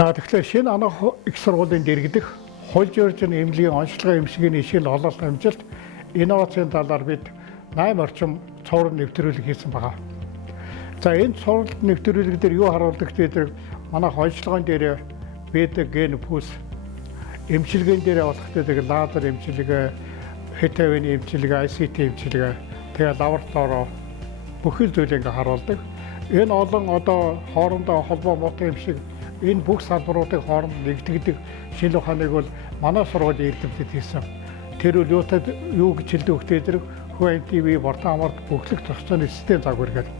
За тэгэхээр шинэ анх их сургуулийн дэргэдэх хууль журчны эмнэлгийн онцлогын эмчилгээний ишил ололт амжилт инновацийн талаар бид 8 орчим цуврал нэвтрүүлэг хийсэн байгаа. За энэ цуврал нэвтрүүлэг дээр юу харуулдаг гэдэг манай онцлогын дээр бид ген пүүс эмчилгээний дээр болох гэдэг лазер эмчилгээ, хэд тавины эмчилгээ, ICT эмчилгээ, тэгээ лабораторио бүхэл зүйлийг харуулдаг. Энэ олон одоо хоорондоо холбоо муутай юм шиг энэ бүх салбаруудын хооронд нэгтгэдэг шинэ ухааныг бол манай сургуулийн эрдэмтэд хийсэн. Тэр үл юу гэж хэлдэг вөхтэй зэрэг Хүн ТV Бортамарт бүхлэх зохицооны систем загвар гэдэг.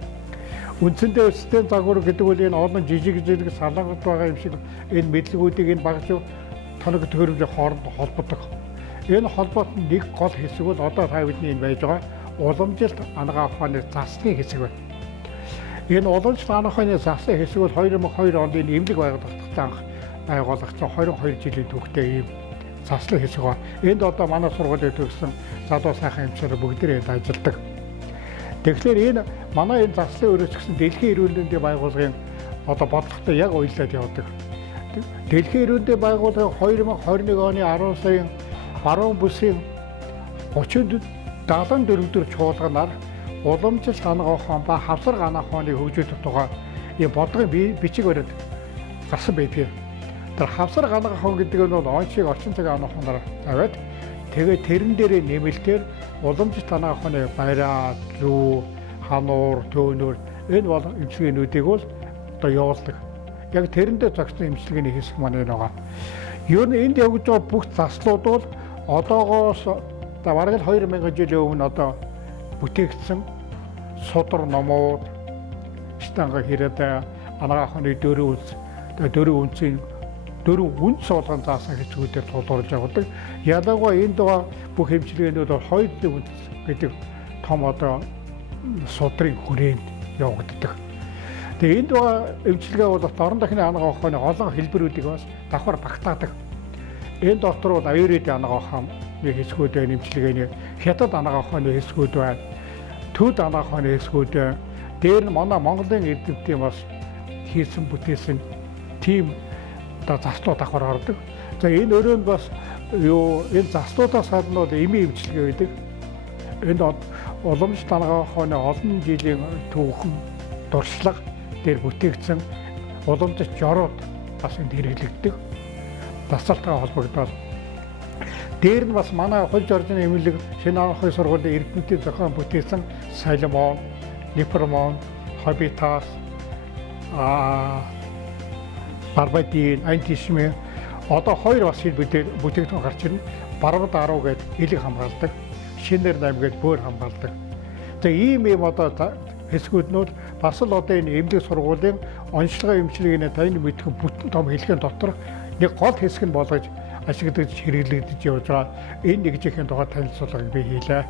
Үндсэндээ систем загвар гэдэг бол энэ олон жижиг салангад байгаа юм шиг энэ мэдлэгүүдийг энэ багш тоног төхөөрөмжийн хооронд холбодог. Энэ холбоот нэг гол хэсэг бол одоо та бидний энэ байж байгаа уламжилт ангаа ухааны засны хэсэг байна. Энэ уламжлалт ангаа ухааны засны хэсэг бол 2002 онд энэ эмнэлэг байгуулагдсан анх байгуулагдсан 22 жилийн түүхтэй ийм заслын хэсэг ба. Энд одоо манай сургуулийн төгссөн залуу сайхан эмчээр бүгдээрээ ажилладаг. Тэгэхээр энэ манай энэ заслын өрөөсгсөн дэлхийн эрүүл мэндийн байгууллагын одоо бодлоготой яг уялдаад явдаг. Дэлхийн эрүүл мэндийн байгууллагын 2021 оны 10 сарын баруун бүсийн 74 дэх чуулганаар уламжлалт ангаа ухаан ба хавсар ангаа ухааны хөгжүүлэх тухай ийм бодлогын бичиг бариад гарсан байв. Тэр хавсар ангаа ухаан гэдэг нь бол онцлог орчин цагийн ангаа ухаанаар тавиад тэгээд тэрэн дээрээ нэмэлтээр уламжлалт ангаа ухааны баяраа, зүү, хануур, төөнөр энэ бол эмчилгээнүүдийг бол одоо явуулдаг. Яг тэрэндээ зохицсон эмчилгээний хэсэг маань байгаа. Ер нь энд явж байгаа бүх заслууд бол одоогоос бараг 2000 жилийн өмнө одоо бүтээгдсэн судар номууд, штанга хэрэг ангаа ухааны дөрөв үнц болгон заасан хэсгүүдээр тулгуурлаж явдаг. Ялангуяа энд байгаа бүх эмчилгээнүүд бол 2 үнц гэдэг том одоо судрын хүрээнд явагддаг. Тэгээ энд байгаа эмчилгээ бол орон дахины ангаа ухааны олон хэлбэрүүдийг бас давхар багтаадаг. Энэ дотор бол аюурын ангаа ухааны хэсгүүд байна, эмчилгээний хятад ангаа ухааны хэсгүүд байна, төд ангаа ухааны хэсгүүд байна. Дээр нь манай Монголын эрдэмтдийн бас хийсэн бүтээсэн тим одоо заслууд давхар ордог. За энэ өрөөнд бас энэ заслуудаас гадна бол эмийн эмчилгээ байдаг. Энд уламжлалт ангаа ухааны олон жилийн түүхэн дуршлаг дээр бүтээгдсэн уламжлалт жорууд бас энд хэрэглэгддэг. Дасгалтайгаа холбогдоод дээр нь бас манай хууль журчны эмнэлэг шинэ анхны сургуулийн эрдэмтдийн зохион бүтээсэн Соломон, Липермон, Хабитас, Барбадин, Антишми одоо хоёр бас хэл бүтээгдэхүүн гарч ирнэ. Барбад 10 гээд элэг хамгаалдаг, Шинээр 8 гээд бөөр хамгаалдаг. Тэгээ ийм одоо хэсгүүд нь бас л одоо энэ эмнэлэг сургуулийн онцлогын эмчилгээний таны мэдхэн бүтэн том хэлхэн дотор нэг гол хэсэг нь болгож ашиглагдаж хэрэглэгдэж явж байгаа. Энэ нэгжийн тухай танилцуулгыг би хийлээ.